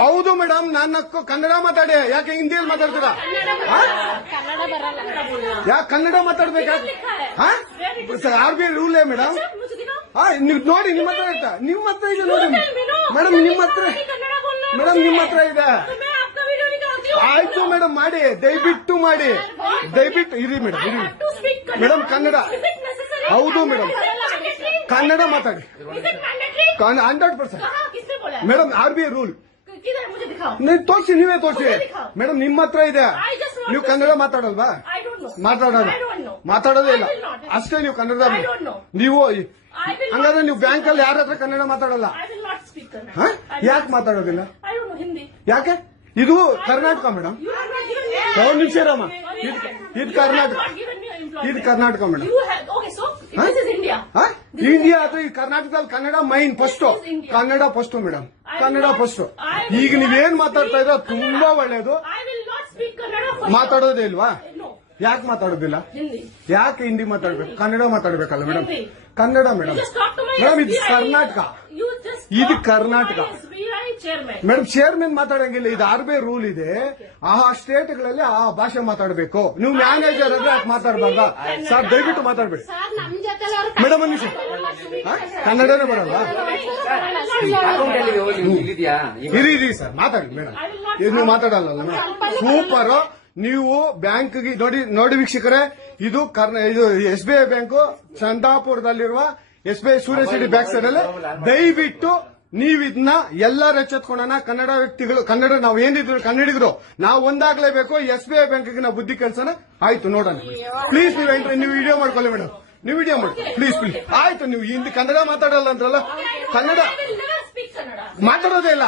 ಹೌದು ಮೇಡಮ್, ನನ್ನ ಕನ್ನಡ ಮಾತಾಡಿ, ಯಾಕೆ ಹಿಂದಿಯಲ್ಲಿ ಮಾತಾಡ್ತೀರಾ? ಯಾಕೆ ಕನ್ನಡ ಮಾತಾಡ್ಬೇಕಾ? R B I rule madam. ನೀವು ನೋಡಿ, ನಿಮ್ಮ ಹತ್ರ ಇದೆ, ನಿಮ್ಮ ಹತ್ರ ಇದೆ ನೋಡಿ ಮೇಡಮ್, ನಿಮ್ಮ ಹತ್ರ ಮೇಡಮ್, ನಿಮ್ಮ ಹತ್ರ ಇದೆ. ಆಯ್ತು ಮೇಡಮ್, ಮಾಡಿ, ದಯವಿಟ್ಟು ಮಾಡಿ, ದಯವಿಟ್ಟು ಇರಿ ಮೇಡಮ್, ಇರಿ ಮೇಡಮ್. ಕನ್ನಡ ಹೌದು ಮೇಡಮ್, ಕನ್ನಡ ಮಾತಾಡಿ 100%. Madam, R B I rule ತೋರಿಸಿ, ನೀವೇ ತೋರಿಸಿ ಮೇಡಮ್, ನಿಮ್ಮ ಹತ್ರ ಇದೆ. ನೀವು ಕನ್ನಡ ಮಾತಾಡಲ್ವಾ? ಮಾತಾಡೋದೇ ಇಲ್ಲ ಅಷ್ಟೇ. ನೀವು ಕನ್ನಡ ನೀವು ಹಂಗಾದ್ರೆ ನೀವು ಬ್ಯಾಂಕ್ ಅಲ್ಲಿ ಯಾರ ಹತ್ರ ಕನ್ನಡ ಮಾತಾಡಲ್ಲ? ಯಾಕೆ ಮಾತಾಡೋದಿಲ್ಲ? ಯಾಕೆ? ಇದು ಕರ್ನಾಟಕ ಮೇಡಮ್. ಒಂದು ನಿಮಿಷ ಇರಮ್ಮ, ಇದು ಕರ್ನಾಟಕ, ಇದು ಕರ್ನಾಟಕ ಮೇಡಮ್. ಇಂಡಿಯಾ ಅಥವಾ ಈ ಕರ್ನಾಟಕದಲ್ಲಿ Kannada main first, Kannada first madam, Kannada first. ಈಗ ನೀವೇನ್ ಮಾತಾಡ್ತಾ ಇರೋ ತುಂಬಾ ಒಳ್ಳೇದು. ಮಾತಾಡೋದೇ ಇಲ್ವಾ? ಯಾಕೆ ಮಾತಾಡೋದಿಲ್ಲ? ಯಾಕೆ ಹಿಂದಿ ಮಾತಾಡ್ಬೇಕು? ಕನ್ನಡ ಮಾತಾಡ್ಬೇಕಲ್ಲ ಮೇಡಮ್. ಕನ್ನಡ ಮೇಡಮ್. ಮೇಡಮ್, ಇದು ಕರ್ನಾಟಕ, ಇದು ಕರ್ನಾಟಕ ಮೇಡಮ್. ಚೇರ್ಮನ್ ಮಾತಾಡಂಗಿಲ್ಲ, ಇದು ಆರ್ ಬಿ ಐ ರೂಲ್ ಇದೆ. ಆ ಸ್ಟೇಟ್ಗಳಲ್ಲಿ ಆ ಭಾಷೆ ಮಾತಾಡಬೇಕು. ನೀವು ಮ್ಯಾನೇಜರ್ ಆದ್ರೆ ಯಾಕೆ ಮಾತಾಡಬಾರ್ದ? ಸರ್, ದಯವಿಟ್ಟು ಮಾತಾಡ್ಬೇಡಿ ಮೇಡಮ್. ಒಂದು ನಿಮಿಷ, ಕನ್ನಡನೇ ಬರಲ್ಲ? ಇರಿ ಸರ್, ಮಾತಾಡಿ ಮೇಡಮ್. ನೀವು ಮಾತಾಡಲ್ಲ ಮೇಡಮ್. ಸೂಪರ್. ನೀವು ಬ್ಯಾಂಕ್ಗೆ ನೋಡಿ ವೀಕ್ಷಕರೇ, ಇದು ಎಸ್ ಬಿ ಐ ಬ್ಯಾಂಕು ಚಂದಾಪುರದಲ್ಲಿರುವ S B I Surya city back side ಅಲ್ಲಿ. ದಯವಿಟ್ಟು ನೀವು ಇದನ್ನ ಎಲ್ಲರೂ ಎಚ್ಚೆತ್ಕೊಳ್ಳೋಣ. ಕನ್ನಡ ವ್ಯಕ್ತಿಗಳು, ಕನ್ನಡ ನಾವು ಏನಿದ್ರು ಕನ್ನಡಿಗರು, ನಾವು ಒಂದಾಗ್ಲೇಬೇಕು. ಎಸ್ ಬಿ ಐ ಬ್ಯಾಂಕ್ಗೆ ನಾವು ಬುದ್ಧಿ ಕಲ್ಸೋಣ. ಆಯ್ತು, ನೋಡೋಣ. ಪ್ಲೀಸ್ ನೀವು ವಿಡಿಯೋ ಮಾಡ್ಕೊಳ್ಳಿ ಮೇಡಮ್, ನೀವು ವಿಡಿಯೋ ಮಾಡಿ ಪ್ಲೀಸ್. ಆಯ್ತು, ನೀವು ಹಿಂದಿ ಕನ್ನಡ ಮಾತಾಡಲ್ಲ ಅಂದ್ರಲ್ಲ, ಕನ್ನಡ ಮಾತಾಡೋದೇ ಇಲ್ಲ.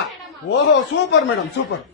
ಓಹೋ, ಸೂಪರ್ ಮೇಡಮ್, ಸೂಪರ್.